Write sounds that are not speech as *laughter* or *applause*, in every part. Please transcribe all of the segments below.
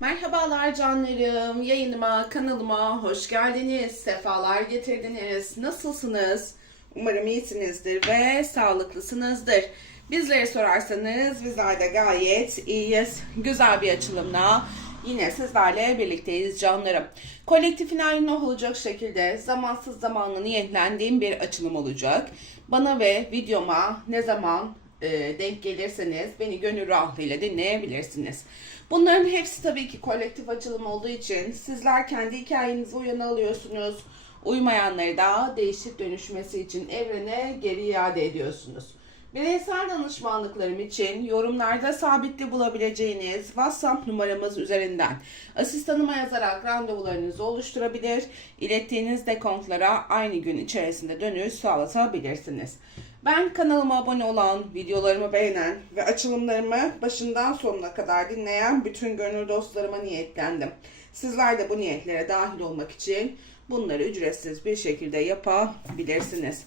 Merhabalar canlarım, yayınıma, kanalıma hoş geldiniz, sefalar getirdiniz. Nasılsınız? Umarım iyisinizdir ve sağlıklısınızdır. Bizleri sorarsanız bizler de gayet iyiyiz. Güzel bir açılımla yine sizlerle birlikteyiz canlarım. Kolektifin haline olacak şekilde zamansız zamanlı niyetlendiğim bir açılım olacak. Bana ve videoma ne zaman e, denk gelirseniz beni gönül rahatlığıyla dinleyebilirsiniz. Bunların hepsi tabii ki kolektif açılım olduğu için sizler kendi hikayenizi uyana alıyorsunuz. Uymayanları da değişip dönüşmesi için evrene geri iade ediyorsunuz. Bireysel danışmanlıklarım için yorumlarda sabitli bulabileceğiniz WhatsApp numaramız üzerinden asistanıma yazarak randevularınızı oluşturabilir, ilettiğiniz dekontlara aynı gün içerisinde dönüş sağlatabilirsiniz. Ben kanalıma abone olan, videolarımı beğenen ve açılımlarımı başından sonuna kadar dinleyen bütün gönül dostlarıma niyetlendim. Sizler de bu niyetlere dahil olmak için bunları ücretsiz bir şekilde yapabilirsiniz.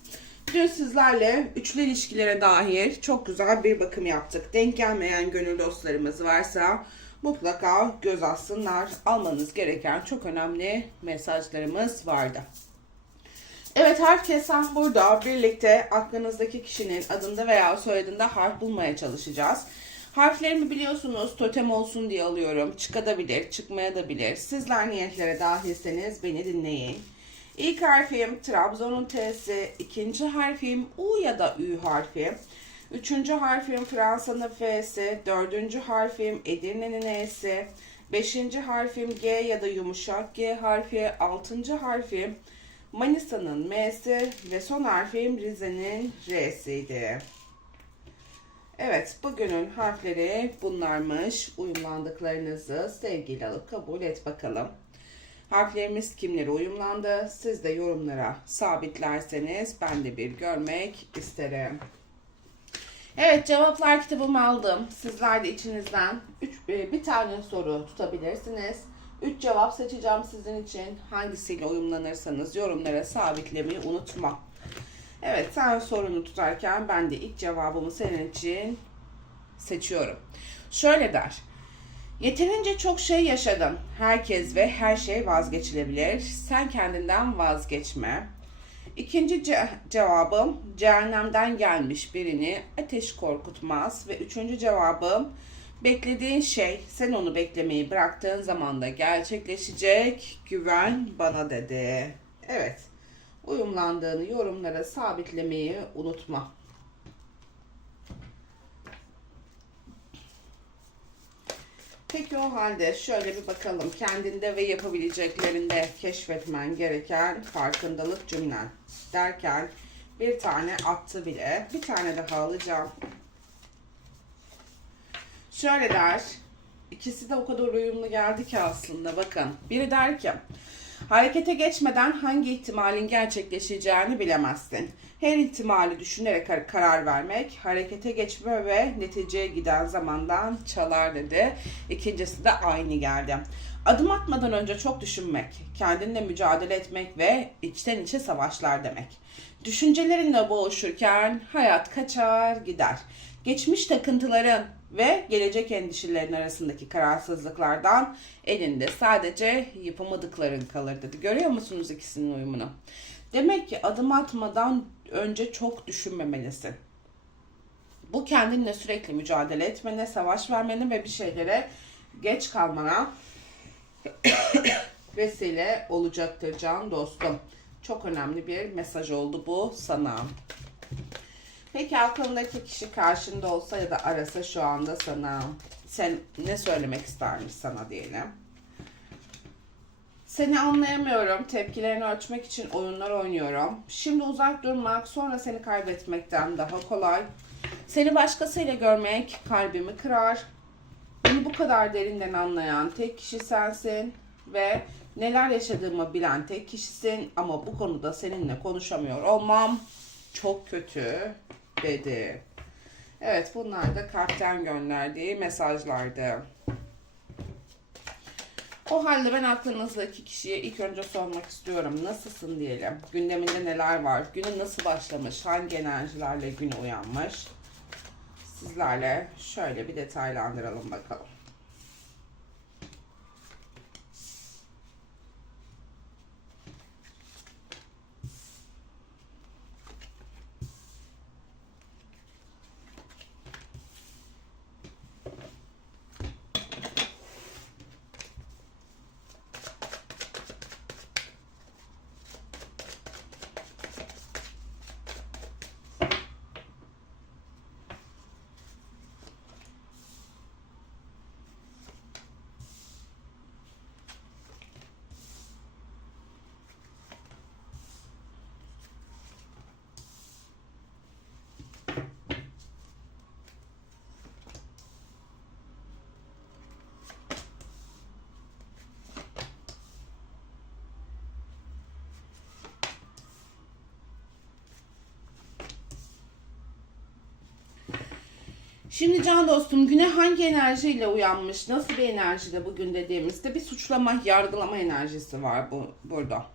Dün sizlerle üçlü ilişkilere dair çok güzel bir bakım yaptık. Denk gelmeyen gönül dostlarımız varsa mutlaka göz atsınlar. Almanız gereken çok önemli mesajlarımız vardı. Evet herkesten burada birlikte aklınızdaki kişinin adında veya soyadında harf bulmaya çalışacağız. Harflerimi biliyorsunuz totem olsun diye alıyorum. Çıkabilir, çıkmaya da bilir. Sizler niyetlere dahilseniz beni dinleyin. İlk harfim Trabzon'un T'si, ikinci harfim U ya da Ü harfi. Üçüncü harfim Fransa'nın F'si, dördüncü harfim Edirne'nin E'si, beşinci harfim G ya da yumuşak G harfi, altıncı harfim Manisa'nın M'si ve son harfim Rize'nin R'siydi. Evet, bugünün harfleri bunlarmış. Uyumlandıklarınızı sevgiyle alıp kabul et bakalım. Harflerimiz kimlere uyumlandı? Siz de yorumlara sabitlerseniz ben de bir görmek isterim. Evet cevaplar kitabımı aldım. Sizler de içinizden üç, e, bir tane soru tutabilirsiniz. 3 cevap seçeceğim sizin için. Hangisiyle uyumlanırsanız yorumlara sabitlemeyi unutma. Evet sen sorunu tutarken ben de ilk cevabımı senin için seçiyorum. Şöyle der. Yeterince çok şey yaşadın. Herkes ve her şey vazgeçilebilir. Sen kendinden vazgeçme. İkinci ce- cevabım cehennemden gelmiş birini ateş korkutmaz ve üçüncü cevabım beklediğin şey sen onu beklemeyi bıraktığın zaman da gerçekleşecek. Güven bana dedi. Evet. Uyumlandığını yorumlara sabitlemeyi unutma. Peki o halde şöyle bir bakalım. Kendinde ve yapabileceklerinde keşfetmen gereken farkındalık cümlen derken bir tane attı bile. Bir tane daha alacağım. Şöyle der. İkisi de o kadar uyumlu geldi ki aslında bakın. Biri der ki harekete geçmeden hangi ihtimalin gerçekleşeceğini bilemezsin. Her ihtimali düşünerek kar- karar vermek harekete geçme ve neticeye giden zamandan çalar dedi. İkincisi de aynı geldi. Adım atmadan önce çok düşünmek, kendinle mücadele etmek ve içten içe savaşlar demek. Düşüncelerinle boğuşurken hayat kaçar gider. Geçmiş takıntıların ve gelecek endişelerin arasındaki kararsızlıklardan elinde sadece yapamadıkların kalır dedi. Görüyor musunuz ikisinin uyumunu? Demek ki adım atmadan önce çok düşünmemelisin. Bu kendinle sürekli mücadele etmene, savaş vermene ve bir şeylere geç kalmana *coughs* vesile olacaktır can dostum. Çok önemli bir mesaj oldu bu sana. Peki aklındaki kişi karşında olsa ya da arasa şu anda sana sen ne söylemek istermiş sana diyelim. Seni anlayamıyorum. Tepkilerini ölçmek için oyunlar oynuyorum. Şimdi uzak durmak sonra seni kaybetmekten daha kolay. Seni başkasıyla görmek kalbimi kırar. Beni bu kadar derinden anlayan tek kişi sensin ve neler yaşadığımı bilen tek kişisin ama bu konuda seninle konuşamıyor olmam çok kötü dedi. Evet bunlar da kalpten gönderdiği mesajlardı. O halde ben aklınızdaki kişiye ilk önce sormak istiyorum. Nasılsın diyelim. Gündeminde neler var? Günü nasıl başlamış? Hangi enerjilerle güne uyanmış? Sizlerle şöyle bir detaylandıralım bakalım. Şimdi can dostum güne hangi enerjiyle uyanmış, nasıl bir enerjide bugün dediğimizde bir suçlama, yargılama enerjisi var bu, burada.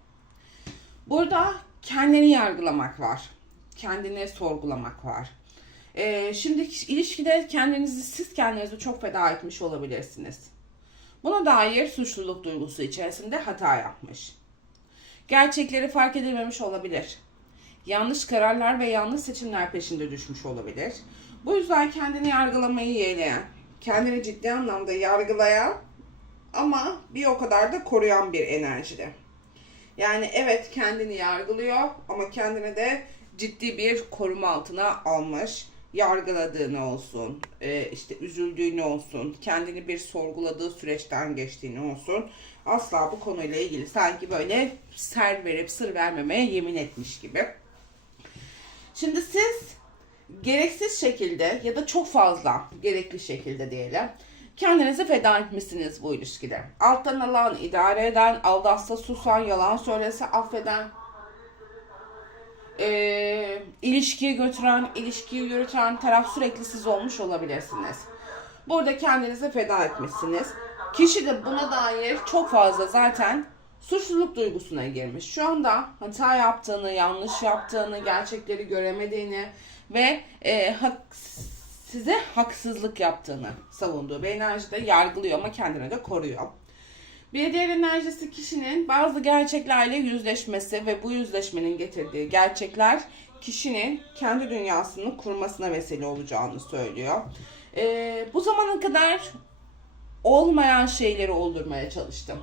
Burada kendini yargılamak var. Kendini sorgulamak var. Ee, şimdi ilişkide kendinizi, siz kendinizi çok feda etmiş olabilirsiniz. Buna dair suçluluk duygusu içerisinde hata yapmış. Gerçekleri fark edilmemiş olabilir. Yanlış kararlar ve yanlış seçimler peşinde düşmüş olabilir. Bu yüzden kendini yargılamayı yeğleyen, kendini ciddi anlamda yargılayan ama bir o kadar da koruyan bir enerjide. Yani evet kendini yargılıyor ama kendini de ciddi bir koruma altına almış. Yargıladığını olsun, e, işte üzüldüğünü olsun, kendini bir sorguladığı süreçten geçtiğini olsun. Asla bu konuyla ilgili sanki böyle ser verip sır vermemeye yemin etmiş gibi. Şimdi siz gereksiz şekilde ya da çok fazla gerekli şekilde diyelim kendinizi feda etmişsiniz bu ilişkide. Alttan alan, idare eden, aldatsa susan, yalan söylese affeden, e, ilişkiyi götüren, ilişkiyi yürüten taraf sürekli siz olmuş olabilirsiniz. Burada kendinizi feda etmişsiniz. Kişi de buna dair çok fazla zaten suçluluk duygusuna girmiş. Şu anda hata yaptığını, yanlış yaptığını, gerçekleri göremediğini ve e, hak, size haksızlık yaptığını savunduğu bir enerjide yargılıyor ama kendine de koruyor. Bir diğer enerjisi kişinin bazı gerçeklerle yüzleşmesi ve bu yüzleşmenin getirdiği gerçekler kişinin kendi dünyasını kurmasına vesile olacağını söylüyor. Ee, bu zamana kadar olmayan şeyleri oldurmaya çalıştım.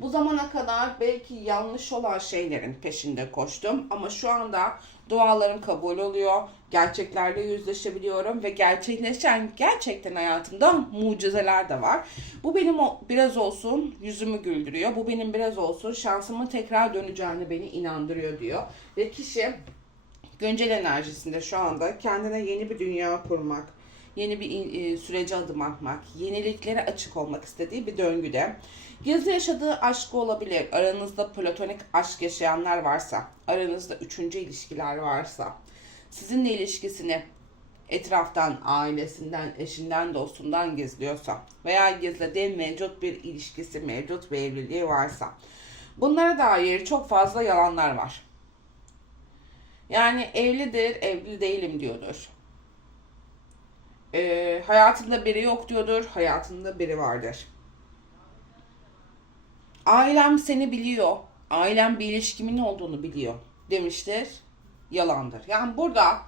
Bu zamana kadar belki yanlış olan şeylerin peşinde koştum ama şu anda dualarım kabul oluyor. Gerçeklerle yüzleşebiliyorum ve gerçekleşen gerçekten hayatımda mucizeler de var. Bu benim biraz olsun yüzümü güldürüyor. Bu benim biraz olsun şansımın tekrar döneceğini beni inandırıyor diyor. Ve kişi güncel enerjisinde şu anda kendine yeni bir dünya kurmak, yeni bir e, sürece adım atmak, yeniliklere açık olmak istediği bir döngüde. Gizli yaşadığı aşk olabilir. Aranızda platonik aşk yaşayanlar varsa, aranızda üçüncü ilişkiler varsa, sizinle ilişkisini etraftan, ailesinden, eşinden, dostundan gizliyorsa veya gizlediği mevcut bir ilişkisi, mevcut bir evliliği varsa bunlara dair çok fazla yalanlar var. Yani evlidir, evli değilim diyordur. Ee, hayatında biri yok diyordur, hayatında biri vardır. Ailem seni biliyor, ailem bir ilişkimin olduğunu biliyor demiştir. Yalandır. Yani burada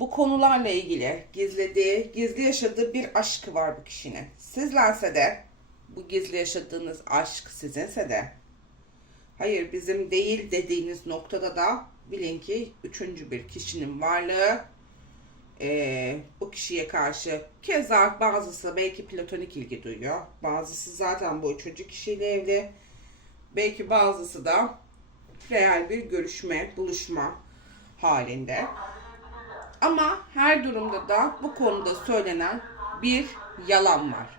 bu konularla ilgili gizlediği, gizli yaşadığı bir aşkı var bu kişinin. Sizlense de bu gizli yaşadığınız aşk sizinse de hayır bizim değil dediğiniz noktada da bilin ki üçüncü bir kişinin varlığı e, bu kişiye karşı keza bazısı belki platonik ilgi duyuyor. Bazısı zaten bu üçüncü kişiyle evli. Belki bazısı da real bir görüşme, buluşma halinde. Ama her durumda da bu konuda söylenen bir yalan var.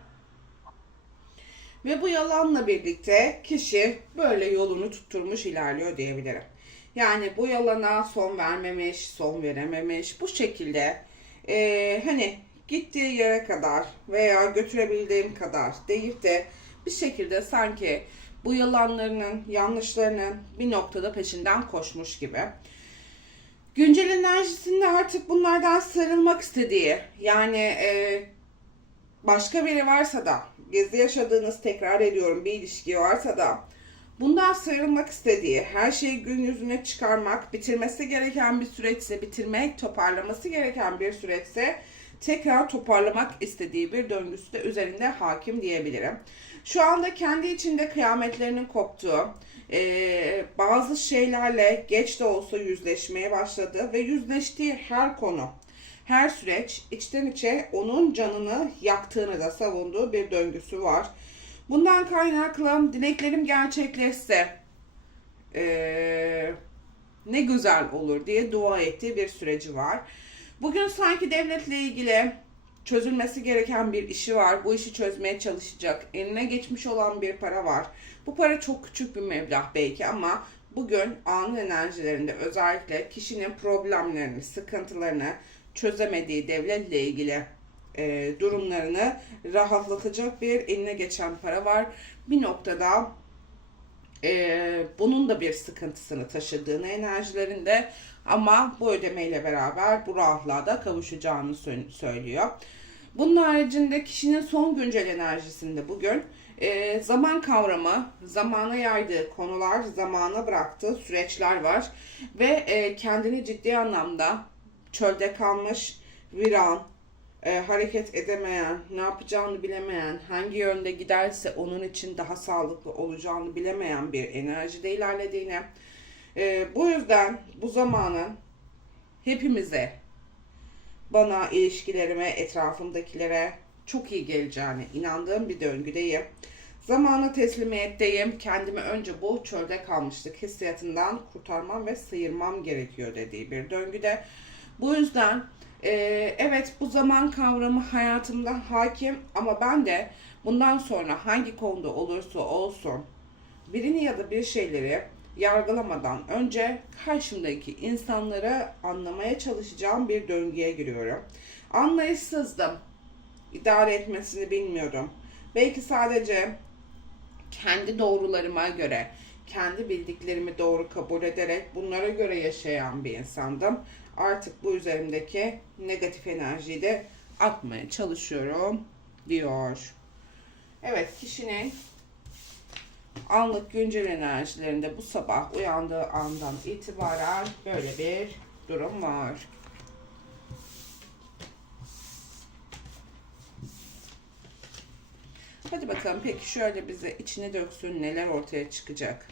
Ve bu yalanla birlikte kişi böyle yolunu tutturmuş ilerliyor diyebilirim. Yani bu yalana son vermemiş, son verememiş. Bu şekilde e, hani gittiği yere kadar veya götürebildiğim kadar deyip de bir şekilde sanki bu yalanlarının, yanlışlarının bir noktada peşinden koşmuş gibi. Güncel enerjisinde artık bunlardan sarılmak istediği, yani e, başka biri varsa da, gizli yaşadığınız tekrar ediyorum bir ilişki varsa da, bundan sıyrılmak istediği, her şeyi gün yüzüne çıkarmak, bitirmesi gereken bir süreçse bitirmek, toparlaması gereken bir süreçse tekrar toparlamak istediği bir döngüsü de üzerinde hakim diyebilirim. Şu anda kendi içinde kıyametlerinin koptuğu, e, bazı şeylerle geç de olsa yüzleşmeye başladı ve yüzleştiği her konu, her süreç içten içe onun canını yaktığını da savunduğu bir döngüsü var. Bundan kaynaklı dileklerim gerçekleşse e, ne güzel olur diye dua ettiği bir süreci var. Bugün sanki devletle ilgili çözülmesi gereken bir işi var. Bu işi çözmeye çalışacak. Eline geçmiş olan bir para var. Bu para çok küçük bir meblağ belki ama bugün anın enerjilerinde özellikle kişinin problemlerini, sıkıntılarını çözemediği devletle ilgili e, durumlarını rahatlatacak bir eline geçen para var. Bir noktada e, bunun da bir sıkıntısını taşıdığını enerjilerinde ama bu ödemeyle beraber bu rahatlığa da kavuşacağını sö- söylüyor. Bunun haricinde kişinin son güncel enerjisinde bugün e, zaman kavramı, zamana yaydığı konular, zamana bıraktığı süreçler var ve e, kendini ciddi anlamda çölde kalmış, viran, e, hareket edemeyen, ne yapacağını bilemeyen, hangi yönde giderse onun için daha sağlıklı olacağını bilemeyen bir enerjide ilerlediğini, e, bu yüzden bu zamanın hepimize, bana, ilişkilerime, etrafımdakilere çok iyi geleceğine inandığım bir döngüdeyim. Zamana teslimiyetteyim. Kendimi önce bu çölde kalmışlık hissiyatından kurtarmam ve sıyırmam gerekiyor dediği bir döngüde. Bu yüzden e, evet bu zaman kavramı hayatımda hakim ama ben de bundan sonra hangi konuda olursa olsun birini ya da bir şeyleri yargılamadan önce karşımdaki insanları anlamaya çalışacağım bir döngüye giriyorum. Anlayışsızdım. İdare etmesini bilmiyordum. Belki sadece kendi doğrularıma göre, kendi bildiklerimi doğru kabul ederek bunlara göre yaşayan bir insandım. Artık bu üzerimdeki negatif enerjiyi de atmaya çalışıyorum diyor. Evet kişinin anlık güncel enerjilerinde bu sabah uyandığı andan itibaren böyle bir durum var. Hadi bakalım peki şöyle bize içine döksün neler ortaya çıkacak.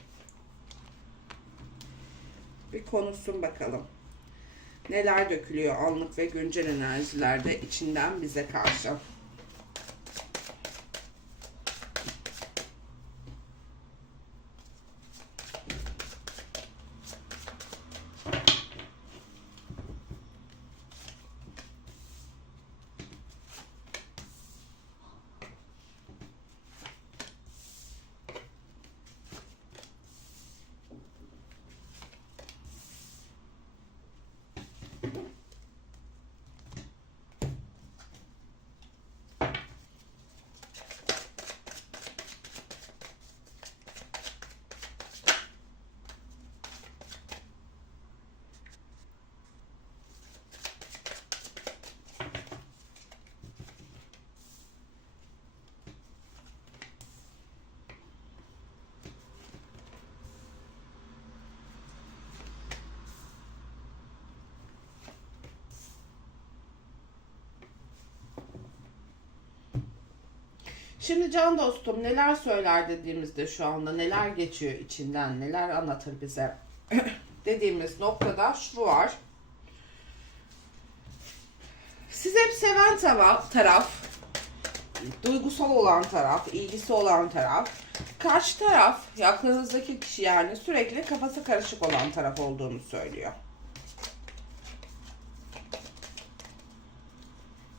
Bir konuşsun bakalım. Neler dökülüyor anlık ve güncel enerjilerde içinden bize karşı. Şimdi can dostum neler söyler dediğimizde şu anda neler geçiyor içinden neler anlatır bize *clears throat* dediğimiz noktada şu var. Siz hep seven taraf, duygusal olan taraf, ilgisi olan taraf, karşı taraf, yakınınızdaki kişi yani sürekli kafası karışık olan taraf olduğunu söylüyor.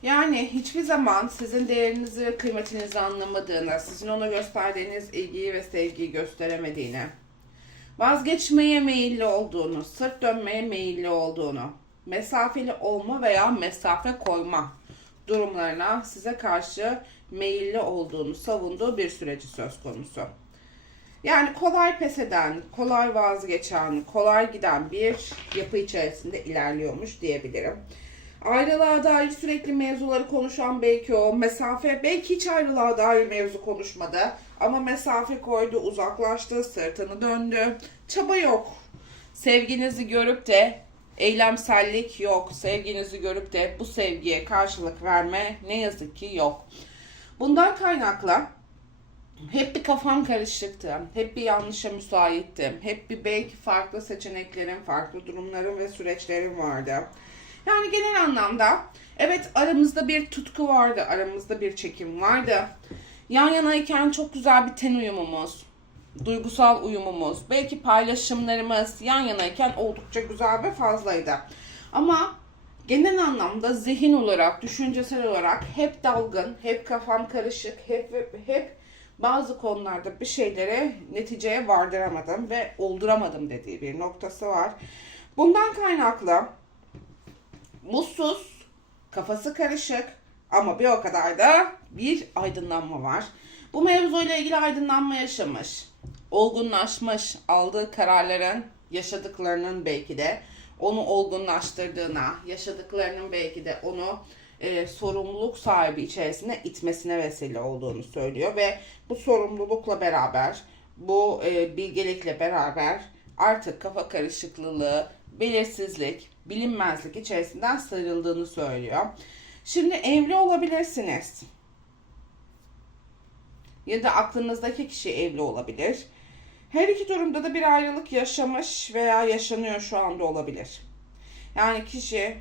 Yani hiçbir zaman sizin değerinizi kıymetinizi anlamadığını, sizin ona gösterdiğiniz ilgiyi ve sevgiyi gösteremediğini, vazgeçmeye meyilli olduğunu, sırt dönmeye meyilli olduğunu, mesafeli olma veya mesafe koyma durumlarına size karşı meyilli olduğunu savunduğu bir süreci söz konusu. Yani kolay pes eden, kolay vazgeçen, kolay giden bir yapı içerisinde ilerliyormuş diyebilirim. Ayrılığa dair sürekli mevzuları konuşan belki o mesafe, belki hiç ayrılığa dair mevzu konuşmadı. Ama mesafe koydu, uzaklaştı, sırtını döndü. Çaba yok. Sevginizi görüp de eylemsellik yok. Sevginizi görüp de bu sevgiye karşılık verme ne yazık ki yok. Bundan kaynaklı hep bir kafam karışıktı. Hep bir yanlışa müsaittim. Hep bir belki farklı seçeneklerim, farklı durumlarım ve süreçlerim vardı. Yani genel anlamda evet aramızda bir tutku vardı, aramızda bir çekim vardı. Yan yanayken çok güzel bir ten uyumumuz, duygusal uyumumuz, belki paylaşımlarımız yan yanayken oldukça güzel ve fazlaydı. Ama genel anlamda zihin olarak, düşüncesel olarak hep dalgın, hep kafam karışık, hep hep bazı konularda bir şeylere neticeye vardıramadım ve olduramadım dediği bir noktası var. Bundan kaynaklı mutsuz, kafası karışık, Ama bir o kadar da bir aydınlanma var. Bu mevzuyla ilgili aydınlanma yaşamış, olgunlaşmış, aldığı kararların, yaşadıklarının belki de onu olgunlaştırdığına, yaşadıklarının belki de onu e, sorumluluk sahibi içerisine itmesine vesile olduğunu söylüyor ve bu sorumlulukla beraber, bu e, bilgelikle beraber artık kafa karışıklığı, belirsizlik, bilinmezlik içerisinden sıyrıldığını söylüyor. Şimdi evli olabilirsiniz. Ya da aklınızdaki kişi evli olabilir. Her iki durumda da bir ayrılık yaşamış veya yaşanıyor şu anda olabilir. Yani kişi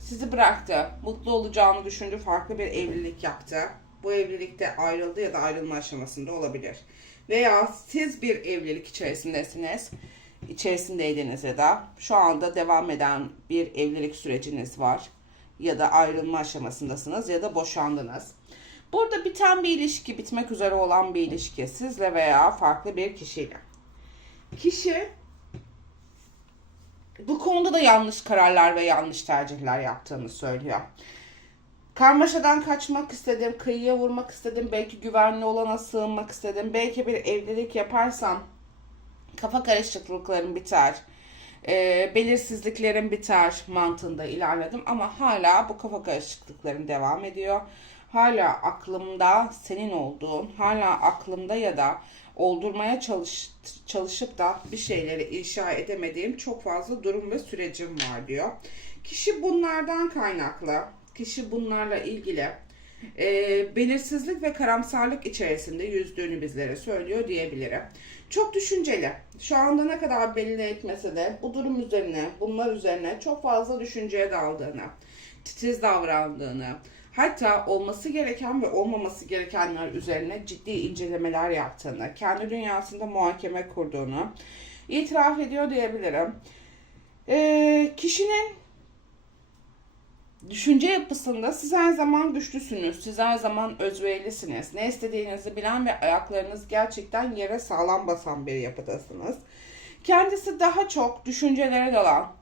sizi bıraktı, mutlu olacağını düşündü, farklı bir evlilik yaptı. Bu evlilikte ayrıldı ya da ayrılma aşamasında olabilir. Veya siz bir evlilik içerisindesiniz, içerisindeydiniz ya da şu anda devam eden bir evlilik süreciniz var. Ya da ayrılma aşamasındasınız ya da boşandınız. Burada biten bir ilişki, bitmek üzere olan bir ilişki sizle veya farklı bir kişiyle. Kişi bu konuda da yanlış kararlar ve yanlış tercihler yaptığını söylüyor. Karmaşadan kaçmak istedim, kıyıya vurmak istedim, belki güvenli olana sığınmak istedim, belki bir evlilik yaparsam kafa karışıklıklarım biter, e, belirsizliklerim biter mantığında ilerledim ama hala bu kafa karışıklıklarım devam ediyor. Hala aklımda senin olduğun, hala aklımda ya da oldurmaya çalış, çalışıp da bir şeyleri inşa edemediğim çok fazla durum ve sürecim var diyor. Kişi bunlardan kaynaklı, kişi bunlarla ilgili e, belirsizlik ve karamsarlık içerisinde yüzdüğünü bizlere söylüyor diyebilirim. Çok düşünceli. Şu anda ne kadar belli etmese de bu durum üzerine, bunlar üzerine çok fazla düşünceye daldığını, titiz davrandığını, hatta olması gereken ve olmaması gerekenler üzerine ciddi incelemeler yaptığını, kendi dünyasında muhakeme kurduğunu itiraf ediyor diyebilirim. Ee, kişinin düşünce yapısında siz her zaman güçlüsünüz, siz her zaman özverilisiniz. Ne istediğinizi bilen ve ayaklarınız gerçekten yere sağlam basan bir yapıdasınız. Kendisi daha çok düşüncelere dalan,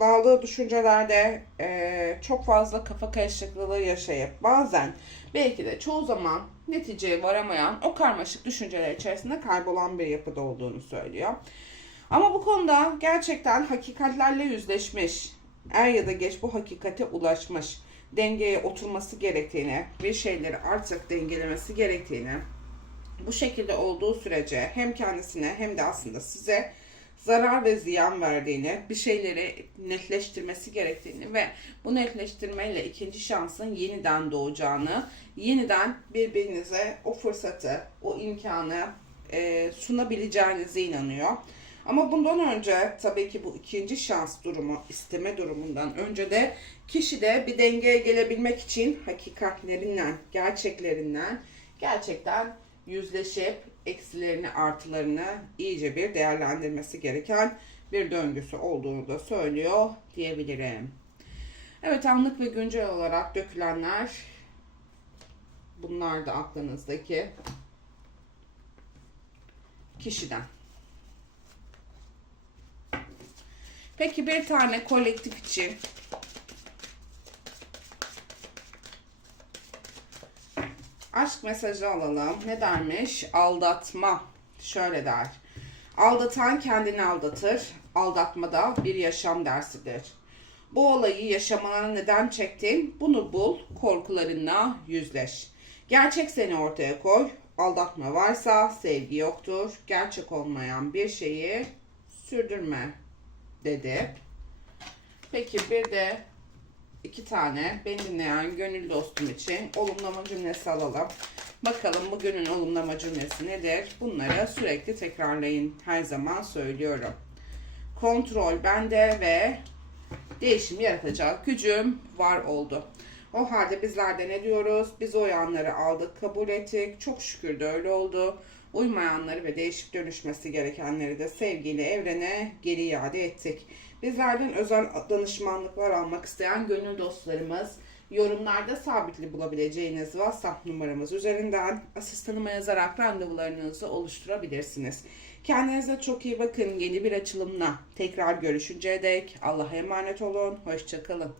daldığı düşüncelerde e, çok fazla kafa karışıklığı yaşayıp bazen belki de çoğu zaman neticeye varamayan o karmaşık düşünceler içerisinde kaybolan bir yapıda olduğunu söylüyor. Ama bu konuda gerçekten hakikatlerle yüzleşmiş, er ya da geç bu hakikate ulaşmış, dengeye oturması gerektiğini, bir şeyleri artık dengelemesi gerektiğini, bu şekilde olduğu sürece hem kendisine hem de aslında size zarar ve ziyan verdiğini, bir şeyleri netleştirmesi gerektiğini ve bu netleştirmeyle ikinci şansın yeniden doğacağını, yeniden birbirinize o fırsatı, o imkanı e, sunabileceğinize inanıyor. Ama bundan önce tabii ki bu ikinci şans durumu, isteme durumundan önce de kişi de bir dengeye gelebilmek için hakikatlerinden, gerçeklerinden gerçekten yüzleşip eksilerini, artılarını iyice bir değerlendirmesi gereken bir döngüsü olduğunu da söylüyor diyebilirim. Evet anlık ve güncel olarak dökülenler bunlar da aklınızdaki kişiden. Peki bir tane kolektif için aşk mesajı alalım. Ne dermiş? Aldatma. Şöyle der. Aldatan kendini aldatır. Aldatma da bir yaşam dersidir. Bu olayı yaşamana neden çektin? Bunu bul, korkularınla yüzleş. Gerçek seni ortaya koy. Aldatma varsa sevgi yoktur. Gerçek olmayan bir şeyi sürdürme dedi. Peki bir de iki tane beni dinleyen gönül dostum için olumlama cümlesi alalım. Bakalım bugünün olumlama cümlesi nedir? Bunları sürekli tekrarlayın. Her zaman söylüyorum. Kontrol bende ve değişim yaratacak gücüm var oldu. O halde bizler de ne diyoruz? Biz o yanları aldık, kabul ettik. Çok şükür de öyle oldu. Uymayanları ve değişik dönüşmesi gerekenleri de sevgiyle evrene geri iade ettik. Bizlerden özel danışmanlıklar almak isteyen gönül dostlarımız yorumlarda sabitli bulabileceğiniz WhatsApp numaramız üzerinden asistanıma yazarak randevularınızı oluşturabilirsiniz. Kendinize çok iyi bakın. Yeni bir açılımla tekrar görüşünceye dek Allah'a emanet olun. Hoşçakalın.